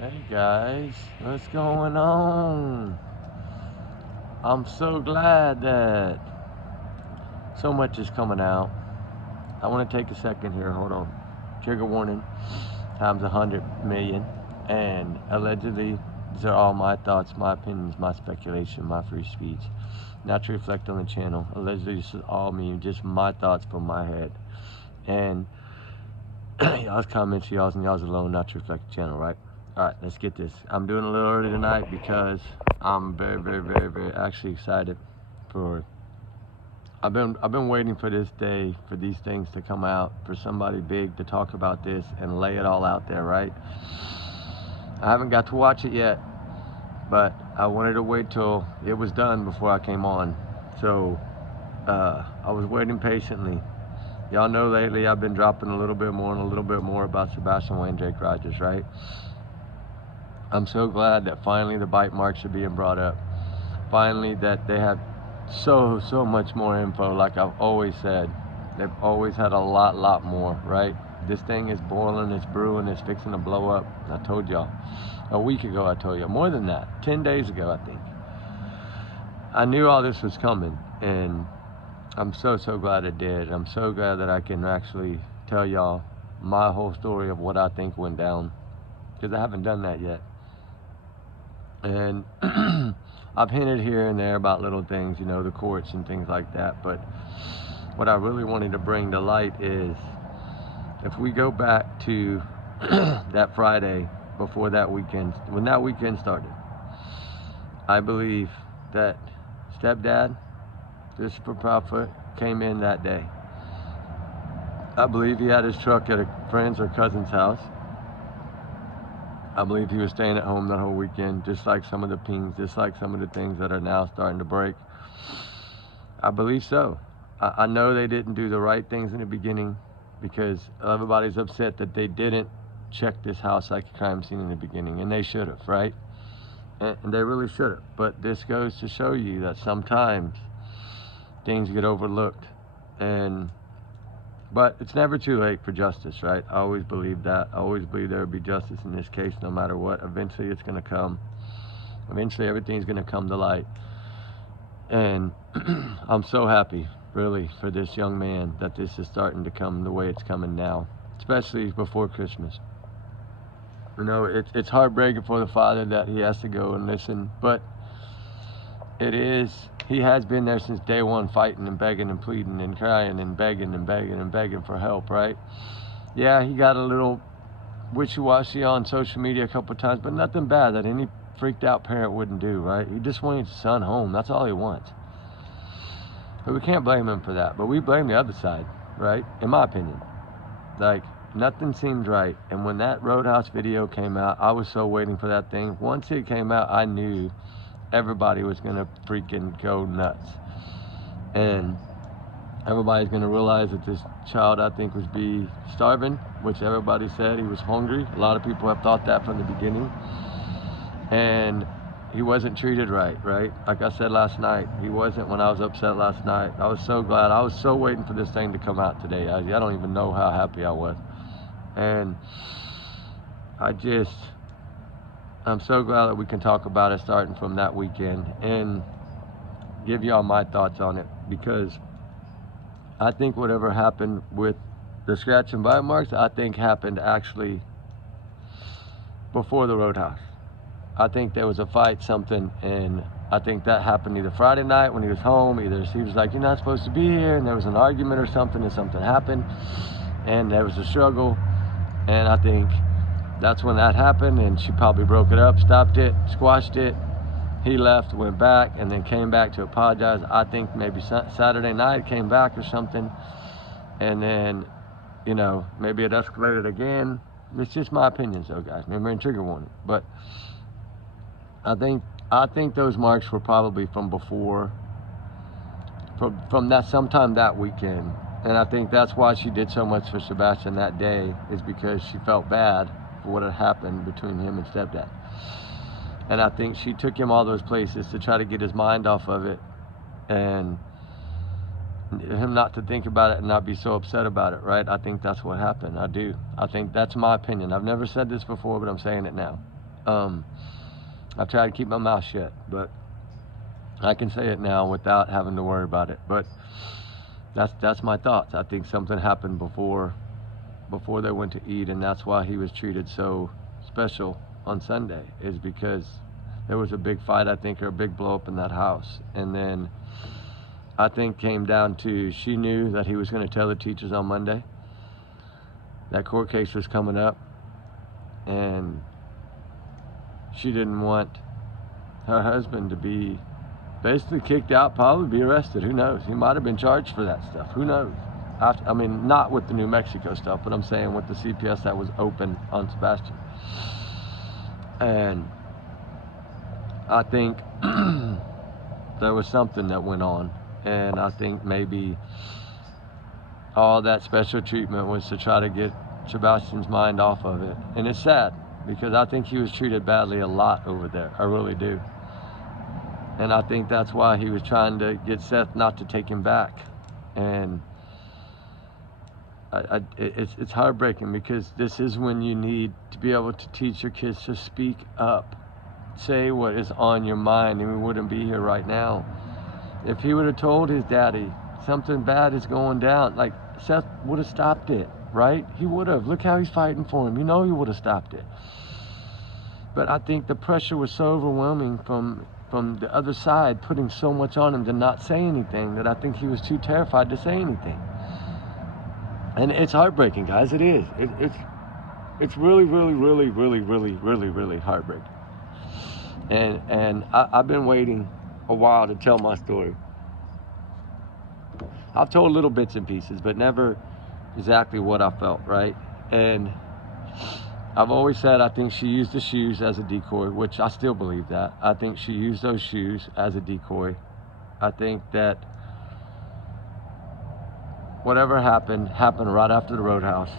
Hey guys, what's going on? I'm so glad that so much is coming out. I want to take a second here. Hold on. Trigger warning times 100 million. And allegedly, these are all my thoughts, my opinions, my speculation, my free speech. Not to reflect on the channel. Allegedly, this is all me, just my thoughts from my head. And y'all's comments, y'all's and y'all's alone, not to reflect the channel, right? All right, let's get this. I'm doing a little early tonight because I'm very actually excited for. I've been waiting for this day, for these things to come out, for somebody big to talk about this and lay it all out there, right? I haven't got to watch it yet, but I wanted to wait till it was done before I came on. So I was waiting patiently. Y'all know lately I've been dropping a little bit more and a little bit more about Sebastian Wayne Drake Rogers, right? I'm so glad that finally the bite marks are being brought up. Finally that they have so much more info, like I've always said. They've always had a lot more, right? This thing is boiling, it's brewing, it's fixing to blow up. I told y'all. A week ago I told you. More than that. 10 days ago, I think. I knew all this was coming, and I'm so glad it did. I'm so glad that I can actually tell y'all my whole story of what I think went down, because I haven't done that yet. And I've hinted here and there about little things, you know, the courts and things like that. But what I really wanted to bring to light is, if we go back to that Friday before that weekend, when that weekend started, I believe that stepdad, Christopher Proudfoot, came in that day. I believe he had his truck at a friend's or cousin's house. I believe he was staying at home that whole weekend, just like some of the pings, just like some of the things that are now starting to break. I believe so. I know they didn't do the right things in the beginning, because everybody's upset that they didn't check this house like a crime scene in the beginning, and they should have, right? And they really should have. But this goes to show you that sometimes things get overlooked, but it's never too late for justice, right? I always believe that. I always believe there will be justice in this case, no matter what. Eventually it's going to come. Eventually everything's going to come to light. And I'm so happy, really, for this young man, that this is starting to come the way it's coming now, especially before Christmas. You know, it's heartbreaking for the father that he has to go and listen, but he has been there since day one, fighting and begging and pleading and crying and begging for help, right? Yeah, he got a little wishy-washy on social media a couple of times, but nothing bad that any freaked out parent wouldn't do, right? He just wants his son home. That's all he wants. But we can't blame him for that, but we blame the other side, right? In my opinion. Like, nothing seemed right. And when that Roadhouse video came out, I was so waiting for that thing. Once it came out, I knew everybody was gonna freaking go nuts, and everybody's gonna realize that this child, I think, was starving, which everybody said he was hungry. A lot of people have thought that from the beginning, and he wasn't treated right. Like I said last night, he wasn't. When I was upset last night, I was so glad. I was so waiting for this thing to come out today. I don't even know how happy I was, and I'm so glad that we can talk about it starting from that weekend and give y'all my thoughts on it, because I think whatever happened with the scratch and bite marks, I think happened actually before the Roadhouse. I think there was a fight, something, and I think that happened either Friday night when he was home, either he was like, you're not supposed to be here, and there was an argument or something, and something happened, and there was a struggle, and I think that's when that happened, and she probably broke it up, stopped it, squashed it. He left, went back, and then came back to apologize. I think maybe Saturday night came back or something, and then, you know, maybe it escalated again. It's just my opinions, though, guys. Remember, in trigger warning. But I think those marks were probably from before, from that sometime that weekend, and I think that's why she did so much for Sebastian that day, is because she felt bad for what had happened between him and stepdad. And I think she took him all those places to try to get his mind off of it, and him not to think about it and not be so upset about it, right? I think that's what happened. I do. I think that's my opinion. I've never said this before, but I'm saying it now. I try to keep my mouth shut, but I can say it now without having to worry about it. But that's my thoughts. I think something happened before they went to eat, and that's why he was treated so special on Sunday, is because there was a big fight, I think, or a big blow up in that house. And then I think came down to, she knew that he was going to tell the teachers on Monday that court case was coming up, and she didn't want her husband to be basically kicked out, probably be arrested. Who knows? He might have been charged for that stuff. Who knows? I mean, not with the New Mexico stuff, but I'm saying with the CPS that was open on Sebastian. And I think there was something that went on, and I think maybe all that special treatment was to try to get Sebastian's mind off of it. And it's sad, because I think he was treated badly a lot over there. I really do. And I think that's why he was trying to get Seth not to take him back. And it's heartbreaking, because this is when you need to be able to teach your kids to speak up, say what is on your mind, and we wouldn't be here right now. If he would have told his daddy something bad is going down, like, Seth would have stopped it, right? He would have. Look how he's fighting for him. You know he would have stopped it. But I think the pressure was so overwhelming from the other side, putting so much on him to not say anything, that I think he was too terrified to say anything. And it's heartbreaking, guys. It is. It's really, really, really, really, really, really, really heartbreaking. And I've been waiting a while to tell my story. I've told little bits and pieces, but never exactly what I felt, right? And I've always said I think she used the shoes as a decoy, which I still believe that. I think she used those shoes as a decoy. I think that whatever happened right after the roadhouse.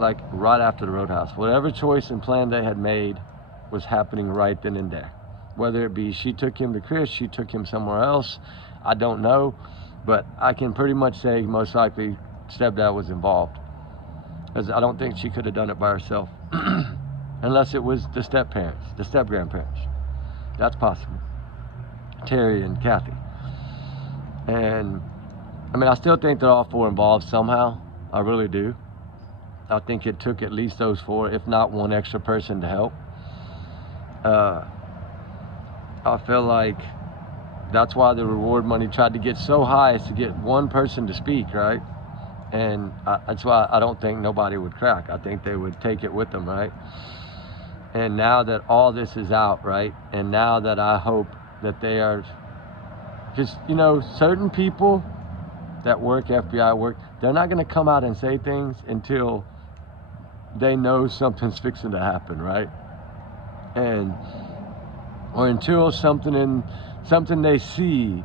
Like, right after the roadhouse. Whatever choice and plan they had made was happening right then and there. Whether it be she took him to Chris, she took him somewhere else, I don't know. But I can pretty much say most likely stepdad was involved, because I don't think she could have done it by herself. Unless it was the step-parents, the step-grandparents. That's possible. Terry and Kathy. And I mean, I still think they're all four involved somehow. I really do. I think it took at least those four, if not one extra person to help. I feel like that's why the reward money tried to get so high, as to get one person to speak, right? And that's why I don't think nobody would crack. I think they would take it with them, right? And now that all this is out, right? And now that I hope that they are, because, you know, certain people that work, FBI work, they're not going to come out and say things until they know something's fixing to happen, right? And, or until something they see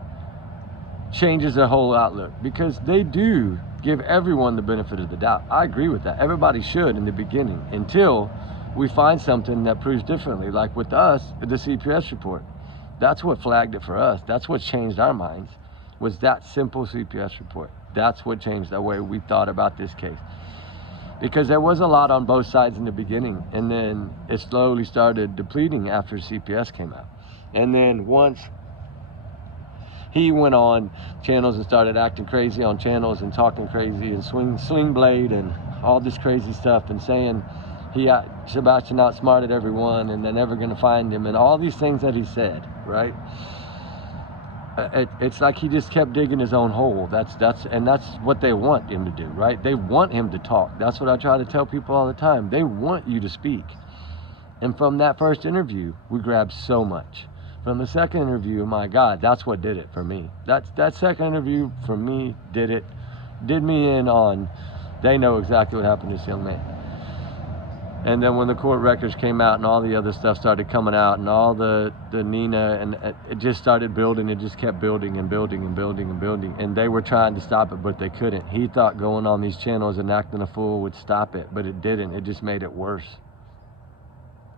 changes their whole outlook, because they do give everyone the benefit of the doubt. I agree with that. Everybody should in the beginning, until we find something that proves differently. Like with us, the CPS report. That's what flagged it for us. That's what changed our minds, was that simple CPS report. That's what changed the way we thought about this case. Because there was a lot on both sides in the beginning, and then it slowly started depleting after CPS came out. And then once he went on channels and started acting crazy on channels and talking crazy and sling blade and all this crazy stuff, and saying Sebastian outsmarted everyone and they're never going to find him, and all these things that he said, right? It's like he just kept digging his own hole. That's what they want him to do, right? They want him to talk. That's what I try to tell people all the time. They want you to speak. And from that first interview, we grabbed so much. From the second interview, my God, that's what did it for me. That second interview for me did me in on, they know exactly what happened to this young man. And then when the court records came out and all the other stuff started coming out, and all the Nina, and it just started building. It just kept building and building and building and building. And they were trying to stop it, but they couldn't. He thought going on these channels and acting a fool would stop it, but it didn't. It just made it worse.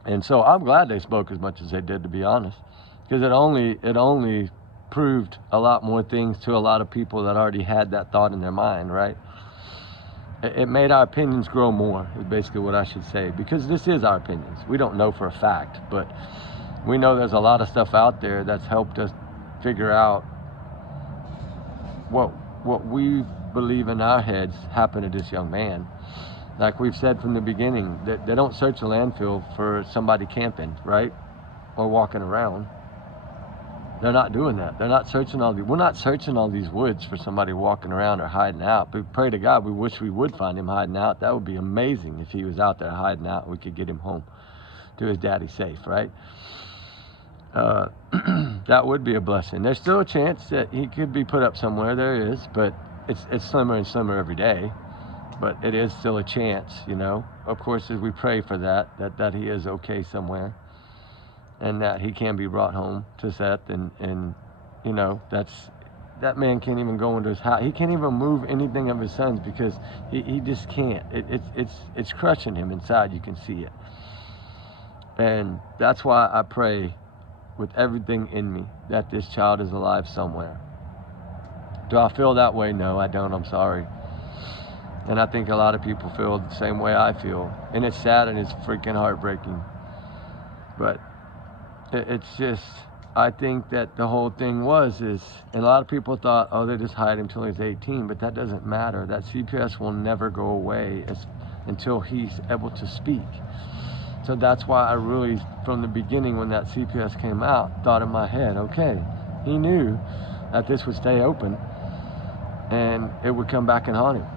And so I'm glad they spoke as much as they did, to be honest, because it only proved a lot more things to a lot of people that already had that thought in their mind, right? it made our opinions grow more, is basically what I should say, because this is our opinions. We don't know for a fact, but we know there's a lot of stuff out there that's helped us figure out what we believe in our heads happened to this young man. Like we've said from the beginning, that they don't search a landfill for somebody camping, right? Or walking around. They're not doing that. They're not searching we're not searching all these woods for somebody walking around or hiding out. But pray to God, we wish we would find him hiding out. That would be amazing if he was out there hiding out and we could get him home to his daddy safe, right? That would be a blessing. There's still a chance that he could be put up somewhere. There is, but it's slimmer and slimmer every day. But it is still a chance, you know. Of course, as we pray for that he is okay somewhere, and that he can be brought home to Seth, and you know, that man can't even go into his house. He can't even move anything of his sons because he just can't. It's crushing him inside. You can see it, and that's why I pray with everything in me that this child is alive somewhere. Do I feel that way? No, I don't. I'm sorry. And I think a lot of people feel the same way I feel. And it's sad and it's freaking heartbreaking. But it's just, I think that the whole thing and a lot of people thought, oh, they just hide him until he's 18, but that doesn't matter. That CPS will never go away until he's able to speak. So that's why I really, from the beginning when that CPS came out, thought in my head, okay, he knew that this would stay open and it would come back and haunt him.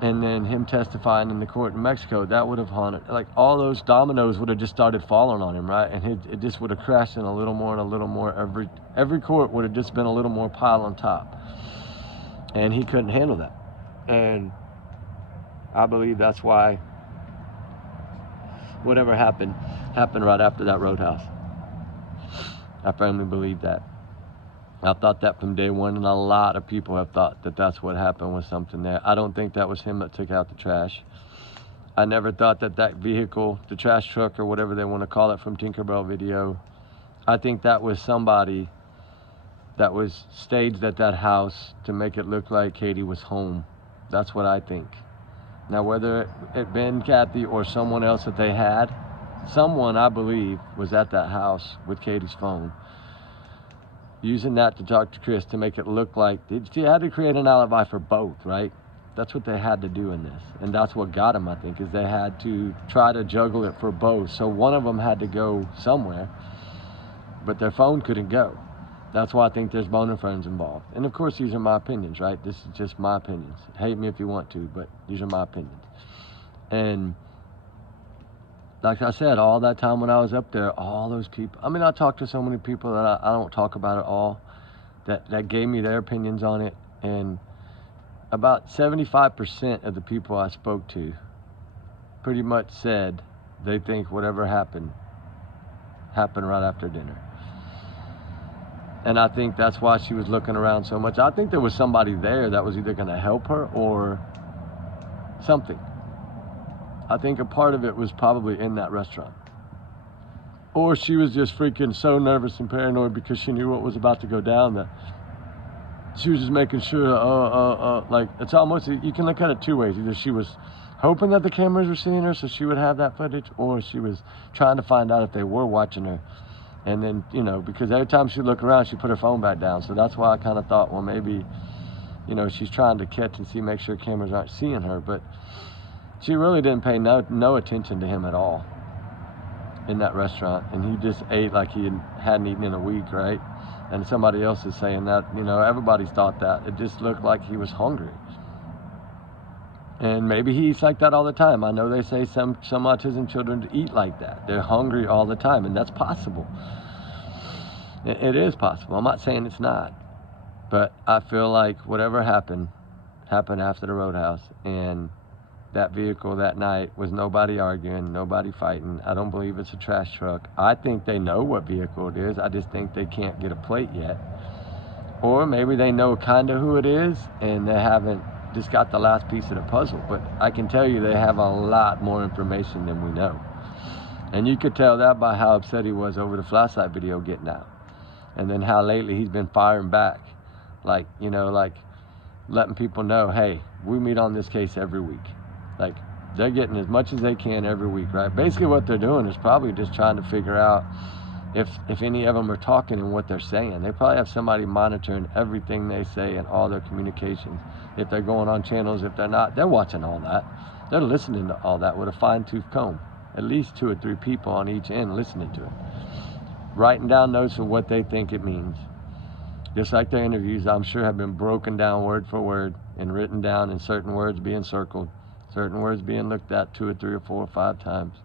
And then him testifying in the court in Mexico, that would have haunted, like all those dominoes would have just started falling on him, right? And it just would have crashed in a little more and a little more. Every court would have just been a little more pile on top. And he couldn't handle that. And I believe that's why whatever happened right after that roadhouse. I firmly believe that. I thought that from day one, and a lot of people have thought that that's what happened with something there. I don't think that was him that took out the trash. I never thought that vehicle, the trash truck or whatever they want to call it from Tinkerbell video, I think that was somebody that was staged at that house to make it look like Katie was home. That's what I think. Now, whether it been Kathy or someone else that they had, someone I believe was at that house with Katie's phone, using that to talk to Chris to make it look like she had to create an alibi for both, right? That's what they had to do in this, and that's what got them, I think, is they had to try to juggle it for both. So one of them had to go somewhere, but their phone couldn't go. That's why I think there's bone and friends involved. And of course, these are my opinions, right? This is just my opinions. Hate me if you want to, but these are my opinions. And like I said, all that time when I was up there, all those people, I mean, I talked to so many people that I don't talk about it all, that gave me their opinions on it. And about 75% of the people I spoke to pretty much said they think whatever happened right after dinner. And I think that's why she was looking around so much. I think there was somebody there that was either going to help her or something. I think a part of it was probably in that restaurant. Or she was just freaking so nervous and paranoid because she knew what was about to go down that she was just making sure, like, it's almost, you can look at it two ways. Either she was hoping that the cameras were seeing her so she would have that footage, or she was trying to find out if they were watching her. And then, you know, because every time she looked around, she put her phone back down. So that's why I kind of thought, well, maybe, you know, she's trying to catch and see, make sure cameras aren't seeing her. But she really didn't pay no attention to him at all in that restaurant. And he just ate like he hadn't eaten in a week, right? And somebody else is saying that, you know, everybody's thought that. It just looked like he was hungry. And maybe he eats like that all the time. I know they say some autism children eat like that. They're hungry all the time, and that's possible. It is possible. I'm not saying it's not. But I feel like whatever happened after the roadhouse. And that vehicle that night was nobody arguing, nobody fighting. I don't believe it's a trash truck. I think they know what vehicle it is. I just think they can't get a plate yet. Or maybe they know kind of who it is, and they haven't just got the last piece of the puzzle. But I can tell you they have a lot more information than we know. And you could tell that by how upset he was over the flashlight video getting out. And then how lately he's been firing back. Like, you know, like letting people know, hey, we meet on this case every week. Like, they're getting as much as they can every week, right? Basically what they're doing is probably just trying to figure out if any of them are talking and what they're saying. They probably have somebody monitoring everything they say and all their communications. If they're going on channels, if they're not, they're watching all that. They're listening to all that with a fine-tooth comb. At least 2 or 3 people on each end listening to it. Writing down notes of what they think it means. Just like their interviews, I'm sure, have been broken down word for word and written down, and certain words being circled, certain words being looked at 2 or 3 or 4 or 5 times.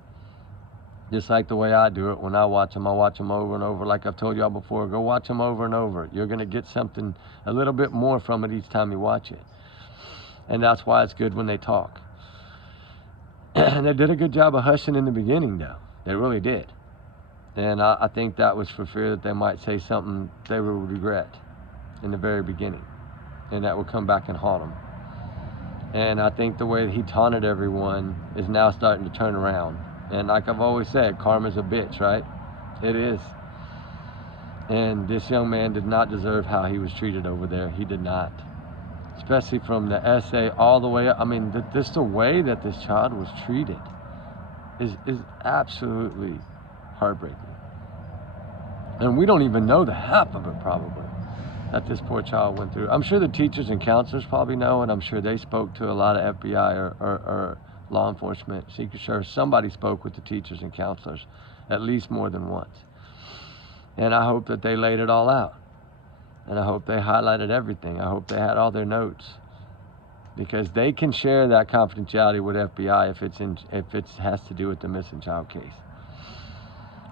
Just like the way I do it when I watch them over and over. Like I've told y'all before, go watch them over and over. You're going to get something, a little bit more from it each time you watch it. And that's why it's good when they talk. And they did a good job of hushing in the beginning, though. They really did. And I think that was for fear that they might say something they would regret in the very beginning, and that would come back and haunt them. And I think the way that he taunted everyone is now starting to turn around. And like I've always said, karma's a bitch, right? It is. And this young man did not deserve how he was treated over there. He did not. Especially from the essay all the way up. I mean, the way that this child was treated is absolutely heartbreaking. And we don't even know the half of it, probably, that this poor child went through. I'm sure the teachers and counselors probably know, and I'm sure they spoke to a lot of FBI or law enforcement, Secret Service. Somebody spoke with the teachers and counselors at least more than once. And I hope that they laid it all out. And I hope they highlighted everything. I hope they had all their notes, because they can share that confidentiality with FBI if it has to do with the missing child case.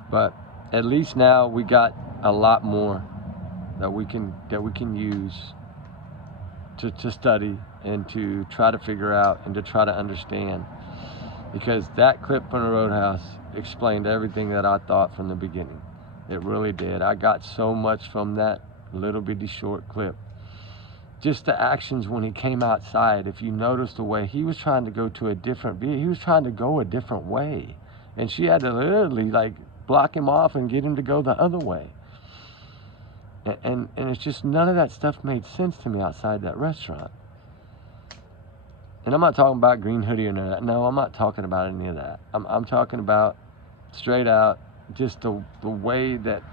But at least now we got a lot more that we can use to study and to try to figure out and to try to understand, because that clip from the Roadhouse explained everything that I thought from the beginning. It really did. I got so much from that little bitty short clip. Just the actions when he came outside. If you notice the way he was trying to go to a different view, he was trying to go a different way, and she had to literally like block him off and get him to go the other way. And it's just, none of that stuff made sense to me outside that restaurant. And I'm not talking about green hoodie or none of that. No, I'm not talking about any of that. I'm talking about straight out just the way that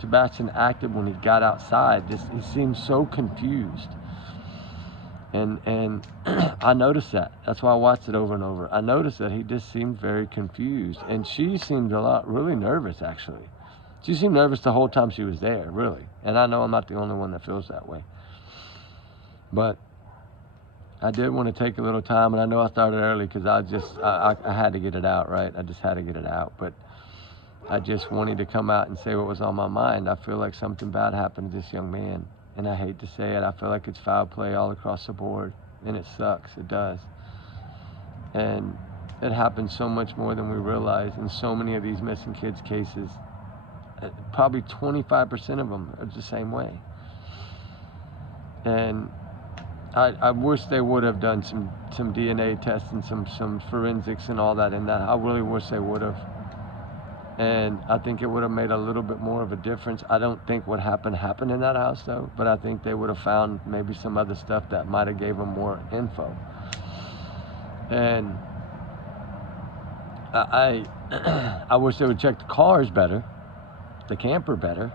Sebastian acted when he got outside. Just, he seemed so confused. And I noticed that. That's why I watched it over and over. I noticed that he just seemed very confused. And she seemed really nervous, actually. She seemed nervous the whole time she was there, really. And I know I'm not the only one that feels that way. But I did want to take a little time, and I know I started early because I had to get it out, right? I just had to get it out. But I just wanted to come out and say what was on my mind. I feel like something bad happened to this young man. And I hate to say it, I feel like it's foul play all across the board. And it sucks, it does. And it happens so much more than we realize in so many of these missing kids cases. Probably 25% of them are the same way. And I wish they would have done some DNA tests and some forensics and all that in that. I really wish they would have. And I think it would have made a little bit more of a difference. I don't think what happened in that house, though. But I think they would have found maybe some other stuff that might have gave them more info. And I wish they would check the cars better, the camper better.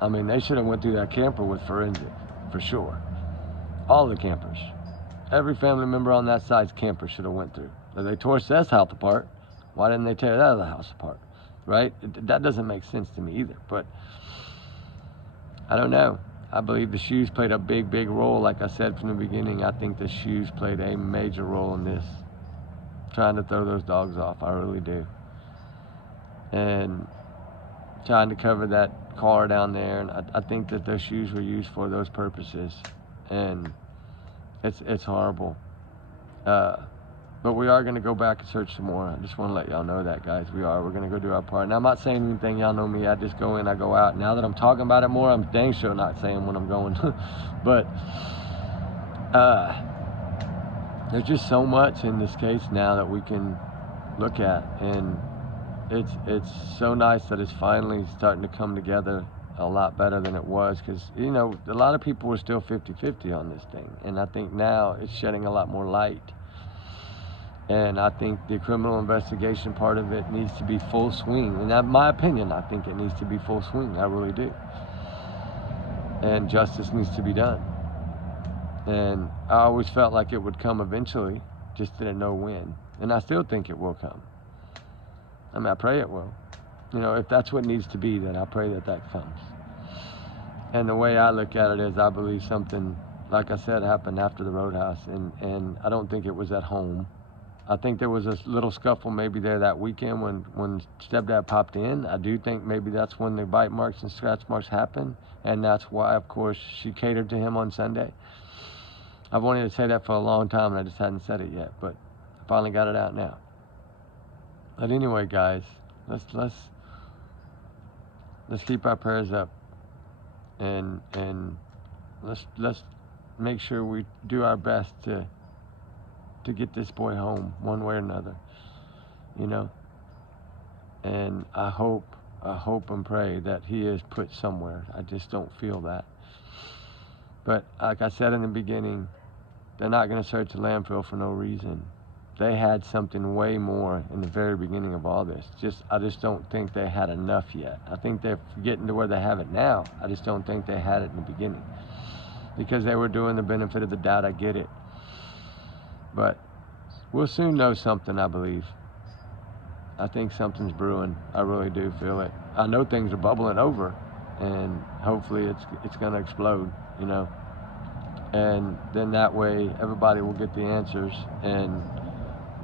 I mean, they should have went through that camper with forensics, for sure. All the campers. Every family member on that side's camper should have went through. If they tore Seth's house apart, why didn't they tear that other house apart? Right? That doesn't make sense to me either. But I don't know. I believe the shoes played a big, big role. Like I said from the beginning, I think the shoes played a major role in this. Trying to throw those dogs off. I really do. And trying to cover that car down there. And I think that those shoes were used for those purposes. And it's horrible. But we are going to go back and search some more. I just want to let y'all know that, guys. We're going to go do our part. Now, I'm not saying anything. Y'all know me. I just go in, I go out. Now that I'm talking about it more, I'm dang sure not saying when I'm going. But there's just so much in this case now that we can look at. And it's so nice that it's finally starting to come together. a lot better than it was, because, you know, a lot of people were still 50-50 on this thing, and I think now it's shedding a lot more light. And I think the criminal investigation part of it needs to be full swing. And in my opinion, I think it needs to be full swing. I really do. And justice needs to be done. And I always felt like it would come eventually, just didn't know when. And I still think it will come. I mean, I pray it will. You know, if that's what needs to be, then I pray that that comes. And the way I look at it is, I believe something, like I said, happened after the Roadhouse. And I don't think it was at home. I think there was a little scuffle maybe there that weekend when stepdad popped in. I do think maybe that's when the bite marks and scratch marks happened. And that's why, of course, she catered to him on Sunday. I've wanted to say that for a long time, and I just hadn't said it yet. But I finally got it out now. But anyway, guys, let's keep our prayers up. And let's make sure we do our best to get this boy home one way or another, you know. And I hope and pray that he is put somewhere. I just don't feel that. But like I said in the beginning, they're not going to search the landfill for no reason. They had something way more in the very beginning of all this. I just don't think they had enough yet. I think they're getting to where they have it now. I just don't think they had it in the beginning, because they were doing the benefit of the doubt. I get it. But we'll soon know something, I believe. I think something's brewing. I really do feel it. I know things are bubbling over, and hopefully it's going to explode, you know. And then that way everybody will get the answers, and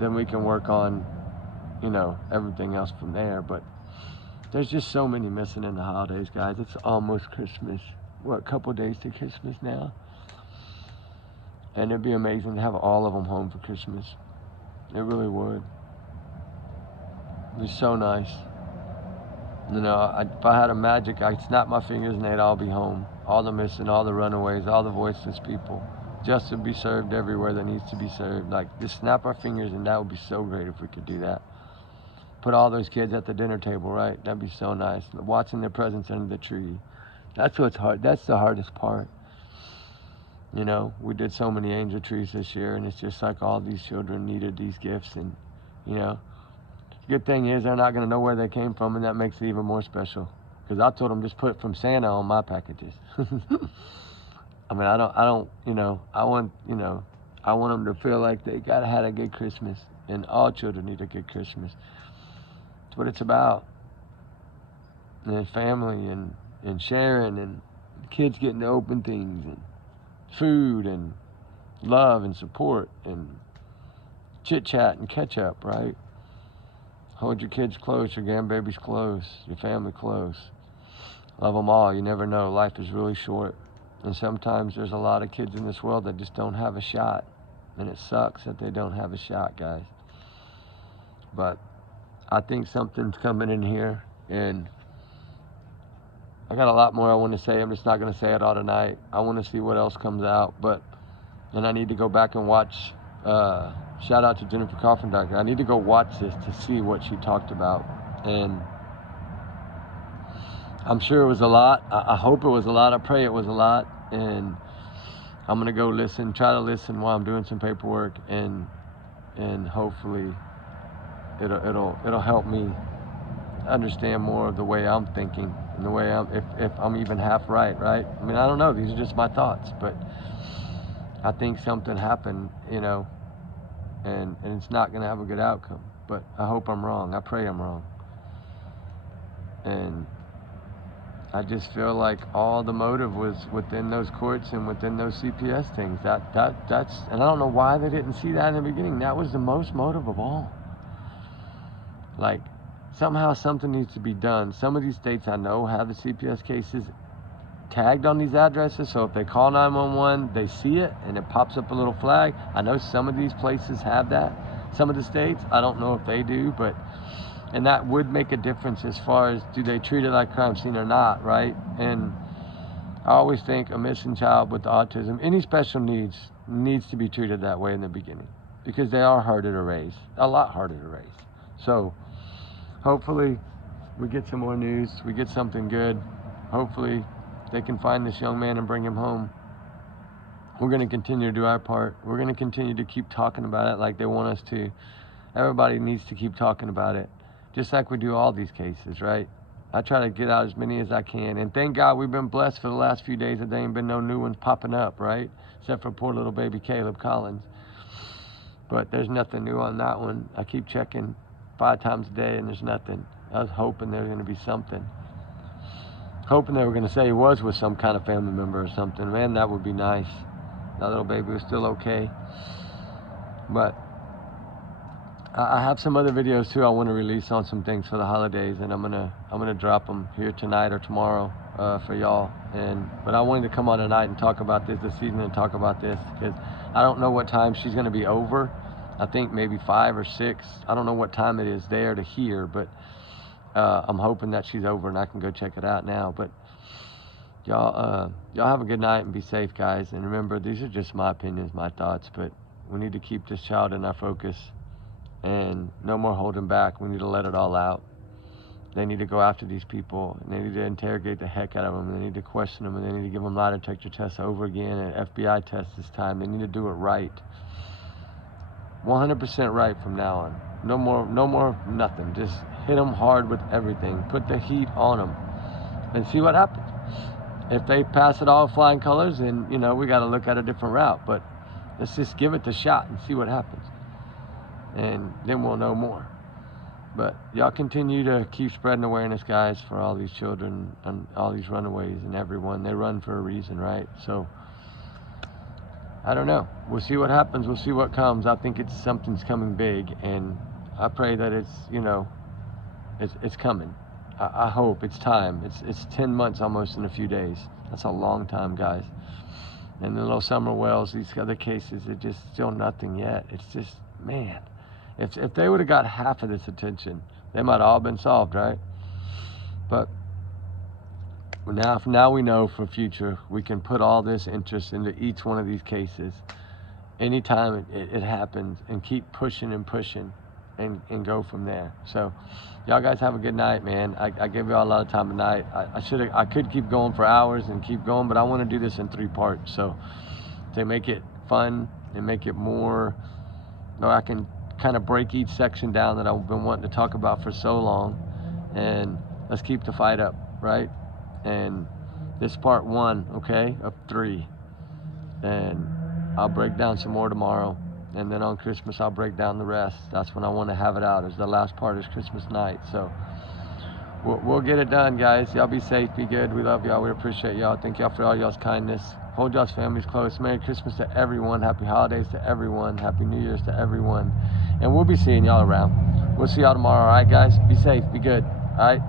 then we can work on, you know, everything else from there. But there's just so many missing in the holidays, guys. It's almost Christmas. What, a couple days to Christmas now? And it'd be amazing to have all of them home for Christmas. It really would. It'd be so nice. You know, if I had a magic, I'd snap my fingers and they'd all be home. All the missing, all the runaways, all the voiceless people. Justice would be served everywhere that needs to be served. Like, just snap our fingers, and that would be so great if we could do that. Put all those kids at the dinner table, right? That'd be so nice. Watching their presents under the tree. That's what's hard. That's the hardest part. You know, we did so many angel trees this year, and it's just like all these children needed these gifts. And, you know, good thing is they're not going to know where they came from, and that makes it even more special. Because I told them just put from Santa on my packages. I mean, I don't, you know, I want them to feel like they got to have a good Christmas, and all children need a good Christmas. That's what it's about. And family and sharing, and kids getting to open things, and food and love and support and chit chat and catch up, right? Hold your kids close, your grandbabies close, your family close. Love them all. You never know. Life is really short. And sometimes there's a lot of kids in this world that just don't have a shot. And it sucks that they don't have a shot, guys. But I think something's coming in here, and I got a lot more I want to say. I'm just not going to say it all tonight. I want to see what else comes out. And I need to go back and watch, shout out to Jennifer Coffin Doctor. I need to go watch this to see what she talked about. And I'm sure it was a lot. I hope it was a lot. I pray it was a lot. And I'm going to go try to listen while I'm doing some paperwork. And hopefully it'll help me understand more of the way I'm thinking, and the way if I'm even half right? I mean, I don't know. These are just my thoughts, but I think something happened, you know, and it's not going to have a good outcome. But I hope I'm wrong. I pray I'm wrong. And I just feel like all the motive was within those courts and within those CPS things. That's, and I don't know why they didn't see that in the beginning. That was the most motive of all. Like, somehow something needs to be done. Some of these states I know have the CPS cases tagged on these addresses, so if they call 911, they see it and it pops up a little flag. I know some of these places have that. Some of the states, I don't know if they do, and that would make a difference as far as do they treat it like a crime scene or not, right? And I always think a missing child with autism, any special needs to be treated that way in the beginning, because they are harder to raise, a lot harder to raise. So hopefully we get some more news, we get something good, hopefully they can find this young man and bring him home. We're going to continue to do our part. We're going to continue to keep talking about it like they want us to. Everybody needs to keep talking about it, just like we do all these cases, right? I try to get out as many as I can, and thank God we've been blessed for the last few days that there ain't been no new ones popping up, right? Except for poor little baby Caleb Collins. But there's nothing new on that one. I keep checking 5 times a day and there's nothing. I was hoping there was going to be something. Hoping they were going to say he was with some kind of family member or something. Man, that would be nice. That little baby was still okay. But I have some other videos too I want to release on some things for the holidays, and I'm gonna drop them here tonight or tomorrow for y'all. But I wanted to come on tonight and talk about this evening and talk about this because I don't know what time she's gonna be over. I think maybe 5 or 6. I don't know what time it is there to here, but I'm hoping that she's over and I can go check it out now. But y'all have a good night and be safe, guys. And remember, these are just my opinions, my thoughts, but we need to keep this child in our focus. And no more holding back. We need to let it all out. They need to go after these people, and they need to interrogate the heck out of them. They need to question them, and they need to give them lie detector tests over again and FBI tests this time. They need to do it right. 100% right from now on. No more nothing. Just hit them hard with everything. Put the heat on them and see what happens. If they pass it all flying colors, then, you know, we got to look at a different route. But let's just give it the shot and see what happens. And then we'll know more. But y'all continue to keep spreading awareness, guys, for all these children and all these runaways and everyone. They run for a reason, right? So I don't know. We'll see what happens. We'll see what comes. I think something's coming big, and I pray that it's, you know, it's coming. I hope it's time. It's 10 months almost in a few days. That's a long time, guys. And the little summer wells, these other cases, it's just still nothing yet. It's just, man. If they would have got half of this attention, they might have all been solved, right? But now we know for future, we can put all this interest into each one of these cases anytime it happens, and keep pushing and pushing and go from there. So y'all guys have a good night, man. I gave y'all a lot of time tonight. I could keep going for hours and keep going, but I want to do this in 3 parts. So to make it fun and make it more, or I can kind of break each section down that I've been wanting to talk about for so long, and let's keep the fight up, right? And this part 1, okay, of 3, and I'll break down some more tomorrow, and then on Christmas I'll break down the rest. That's when I want to have it out, is the last part is Christmas night. So we'll get it done, guys. Y'all be safe, be good. We love y'all. We appreciate y'all. Thank y'all for all y'all's kindness. Hold y'all's families close. Merry Christmas to everyone. Happy holidays to everyone. Happy New Year's to everyone. And we'll be seeing y'all around. We'll see y'all tomorrow, all right, guys? Be safe. Be good, all right?